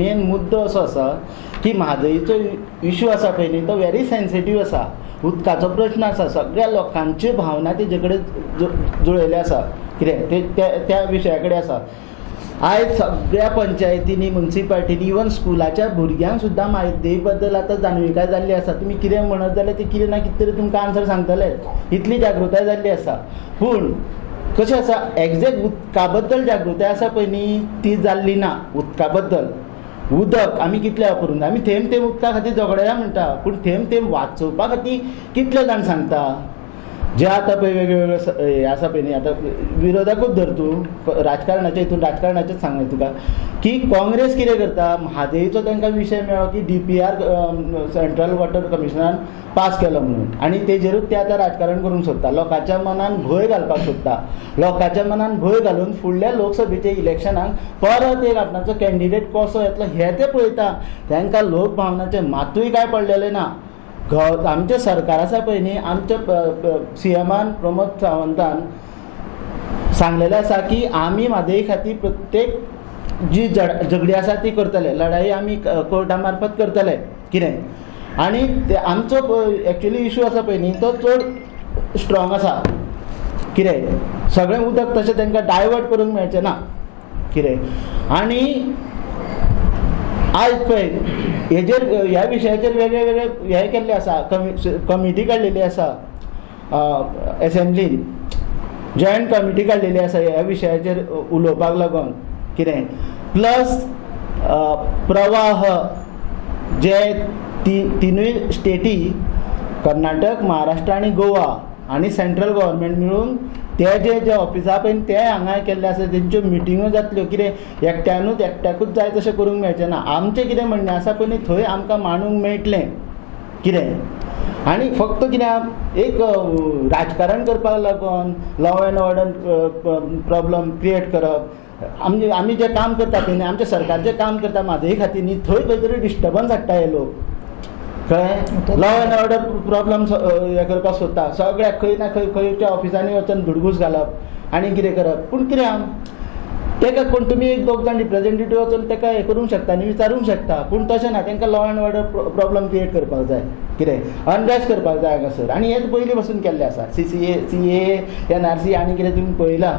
मेन मुद्दो असो आसा की म्हादईचो इशू आसा पळय न्ही तो व्हेरी सेन्सिटीव आसा. उदकाचो प्रश्न आसा, सगळ्या लोकांची भावना तेजे कडेन जुळयले आसा. कितें ते त्या विशया कडेन आसा. आयज सगळ्या पंचायतींनी, म्युन्सिपाल्टीनी, इवन स्कुलाच्या भुरग्यांक सुद्दां म्हादई बद्दल आतां जाणविकाय जाल्ली आसा. तुमी कितें म्हणत जाल्यार ते कितें ना कितें तरी तुमकां आन्सर सांगतले. इतली जागृताय जाल्ली आसा. पूण कशें आसा, एग्जॅक्ट उदका बद्दल जागृताय आसा पळय न्ही ती जाल्ली ना. उदका बद्दल उदक आमी कितले वापरून आमी थेंब थेंब उदका खातीर झगडया म्हणटा, पूण थेंब थेंब वाचोवपा खातीर कितले जाण सांगता. जे आतां पळय वेगवेगळे हे आसा पळय न्ही, आतां विरोधाकूच धर तूं, राजकारणाच्या हितून राजकारणाचेंच सांगलें तुका की काँग्रेस कितें करता. म्हादईचो तांकां विशय मेळ्ळो की DPR सेंट्रल वॉटर कमिशनान पास केलो म्हणून, आनी तेजेरूच ते आतां राजकारण करूंक सोदता. लोकांच्या मनान भंय घालपाक सोदता. लोकांच्या मनान भंय घालून फुडल्या लोकसभेच्या इलेक्शनाक परत एक आपणाचो कॅन्डिडेट कसो येतलो हें ते पळयता. तांकां लोक भावनाचें मातूय काय पडलेलें ना. आमचें सरकार आसा पळय न्ही, आमच्या CMान प्रमोद सावंतान सांगलेलें आसा की आमी म्हादई खातीर प्रत्येक जी झगडी आसा ती करतले, लढाई आमी कोर्टा मार्फत करतले. कितें आनी आमचो एक्चुअली इशू आसा पळय न्ही तो चड स्ट्रॉंग आसा. कितें सगळें उदक तशें तांकां डायवर्ट करूंक मेळचें ना. कितें आनी आयज पळय हेजेर ह्या विशयाचेर वेगळे वेगळे हे केल्ले आसा, कमिटी काडलेली आसा एसेंब्लीन, जॉयंट कमिटी काडलेली आसा ह्या विशयाचेर उलोवपाक लागून. कितें प्लस प्रवाह जे तिनूय स्टेटी कर्नाटक, महाराष्ट्र आनी गोवा आनी सेंट्रल गव्हर्मेंट मेळून ते जे ऑफिसा पळय ते हांगा केल्ले आसा तेंच्यो मिटिंगो जातल्यो. कितें एकट्याकूच जाय तशें करूंक मेळचें ना. आमचें कितें म्हणणें आसा पळय न्ही थंय आमकां मांडूंक मेळटलें. कितें आनी फक्त कितें एक राजकारण करपाक लागून law and order problem create करप. आमी जें काम करता पळय न्ही, आमचें सरकार जें काम करता म्हादई खातीर न्ही, थंय खंय तरी डिस्टर्बन्स हाडटा हे लोक. कळ्ळें. लॉ एंड ऑर्डर प्रॉब्लम हे करपाक सोदता. सगळ्याक खंय ना खंयच्या ऑफिसांनी वचून धुडगूस घालप आनी कितें करप. पूण कितें तेका कोण तुमी एक दोग जाण रिप्रेझेंटेटीव वचून तेका हे करूंक शकता आनी विचारूंक शकता. पूण तशें ना, तांकां law and order problem create करपाक जाय. कितें अनरेस्ट करपाक जाय हांगासर. आनी हेच पयलीं पासून केल्लें आसा. CA, NRC आनी कितें तुमी पळयलां.